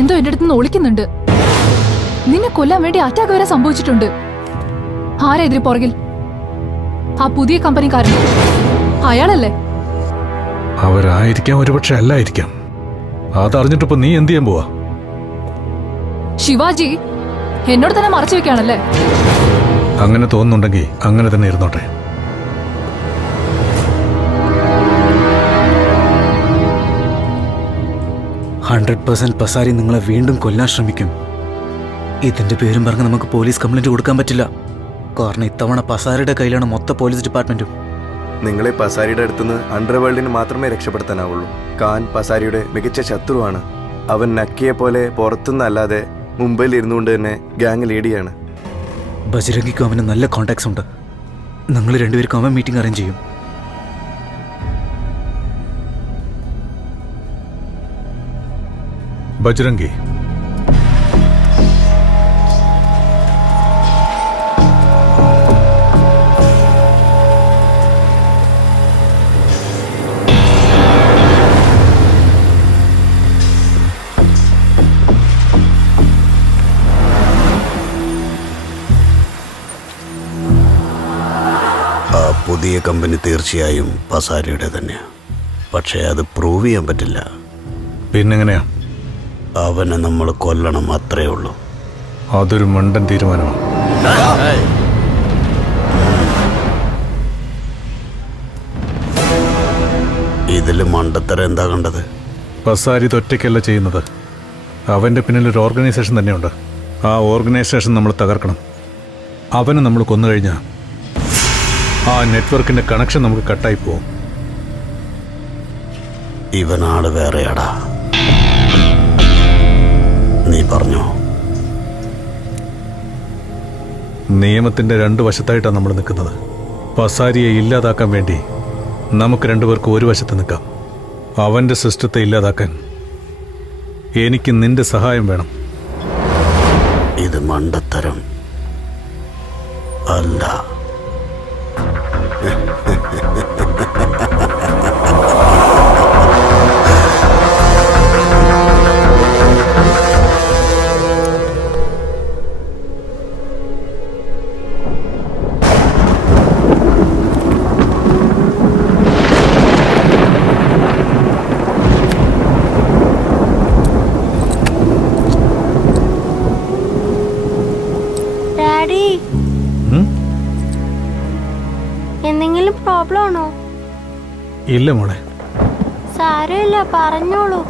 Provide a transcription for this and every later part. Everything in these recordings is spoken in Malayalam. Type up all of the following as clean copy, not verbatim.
എന്തോ എന്റെ അടുത്ത് നിന്ന് ഒളിക്കുന്നുണ്ട്. നിന്നെ കൊല്ലാൻ വേണ്ടി അറ്റാക്ക് വരെ സംഭവിച്ചിട്ടുണ്ട്. ആരാ ഇതിന് പുറകിൽ? ആ പുതിയ കമ്പനിക്കാരൻ അയാളല്ലേ? അവരായിരിക്കാം, ഒരുപക്ഷെ അല്ലായിരിക്കാം. അതറിഞ്ഞിട്ടിപ്പോ നീ എന്ത് ചെയ്യാൻ പോവാ? ശിവാജി എന്നോട് തന്നെ മറച്ചു വെക്കാണല്ലേ? അങ്ങനെ തോന്നുന്നുണ്ടെങ്കിൽ അങ്ങനെ തന്നെ ഇരുന്നോട്ടെ. പസാരി നിങ്ങളെ വീണ്ടും കൊല്ലാൻ ശ്രമിക്കും. ഇതിന്റെ പേരും പറഞ്ഞ് നമുക്ക് പോലീസ് കംപ്ലൈന്റ് കൊടുക്കാൻ പറ്റില്ല. കാരണം ഇത്തവണ പസാരിയുടെ കയ്യിലാണ് മൊത്ത പോലീസ് ഡിപ്പാർട്ട്മെന്റും. നിങ്ങളെ പസാരിയുടെ അടുത്തുനിന്ന് അണ്ടർവേൾഡിന് മാത്രമേ രക്ഷപ്പെടുത്താനാവുള്ളൂ. ഖാൻ പസാരിയുടെ മികച്ച ശത്രുവാണ്. അവൻ നക്കിയെ പോലെ പുറത്തുനിന്നല്ലാതെ മുംബൈയിൽ ഇരുന്നുകൊണ്ട് തന്നെ ഗ്യാങ് ലീഡ് ചെയ്യാണ്. ബജരംഗിക്കും അവന് നല്ല കോണ്ടാക്ട്സ് ഉണ്ട്. നിങ്ങൾ രണ്ടുപേർക്കും അവൻ മീറ്റിംഗ് അറേഞ്ച് ചെയ്യും. ബജ്രംഗി, പുതിയ കമ്പനി തീർച്ചയായും പസാരിയുടെ തന്നെയാണ്. പക്ഷേ അത് പ്രൂവ് ചെയ്യാൻ പറ്റില്ല. പിന്നെങ്ങനെയാ? അവനെ നമ്മൾ കൊല്ലണം, അത്രേ ഉള്ളൂ. അതൊരു മണ്ടൻ തീരുമാനമാണ്. ഇതിൽ മണ്ടത്തരം എന്താ കണ്ടത്? പസാരി ഒറ്റയ്ക്കല്ല ചെയ്യുന്നത്. അവൻ്റെ പിന്നിൽ ഒരു ഓർഗനൈസേഷൻ തന്നെയുണ്ട്. ആ ഓർഗനൈസേഷൻ നമ്മൾ തകർക്കണം. അവനെ നമ്മൾ കൊന്നുകഴിഞ്ഞാൽ ആ നെറ്റ്വർക്കിന്റെ കണക്ഷൻ നമുക്ക് കട്ടായി പോവും. ഇവനാള് വേറെയാടാ. നീ പറഞ്ഞോ. നിയമത്തിന്റെ രണ്ടു വശത്തായിട്ടാണ് നമ്മൾ നിൽക്കുന്നത്. പസാരിയെ ഇല്ലാതാക്കാൻ വേണ്ടി നമുക്ക് രണ്ടുപേർക്ക് ഒരു വശത്ത് നിൽക്കാം. അവന്റെ സിസ്റ്റത്തെ ഇല്ലാതാക്കാൻ എനിക്ക് നിന്റെ സഹായം വേണം. ഇത് മണ്ടത്തരം അല്ല. എന്തെങ്കിലും പ്രോബ്ലം ആണോ? ഇല്ല മോളെ, സാരമില്ല, പറഞ്ഞോളൂ.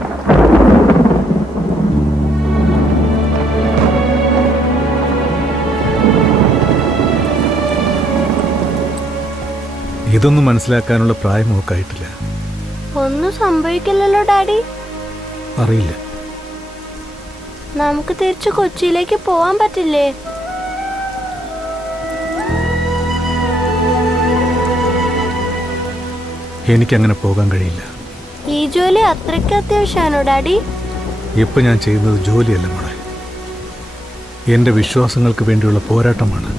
ഇതൊന്നും മനസ്സിലാക്കാനുള്ള പ്രായം നോക്കായിട്ടില്ല. ഒന്നും സംഭവിക്കില്ലല്ലോ ഡാഡി? അറിയില്ല. നമുക്ക് തിരിച്ചു കൊച്ചിയിലേക്ക് പോവാൻ പറ്റില്ലേ? എനിക്കങ്ങനെ പോകാൻ കഴിയില്ല. ഈ ജോലി അത്രയ്ക്ക് അത്യാവശ്യമാണോ ഡാഡി? ഇപ്പൊ ഞാൻ ചെയ്യുന്നത് ജോലിയല്ല മോളെ, എന്റെ വിശ്വാസങ്ങൾക്ക് വേണ്ടിയുള്ള പോരാട്ടമാണ്.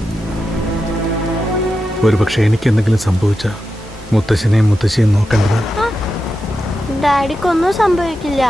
ഒരുപക്ഷെ എനിക്ക് എന്തെങ്കിലും സംഭവിച്ചാൽ മുത്തശ്ശനെയും മുത്തശ്ശിയും നോക്കേണ്ടത്. ഡാഡിക്കൊന്നും സംഭവിക്കില്ല.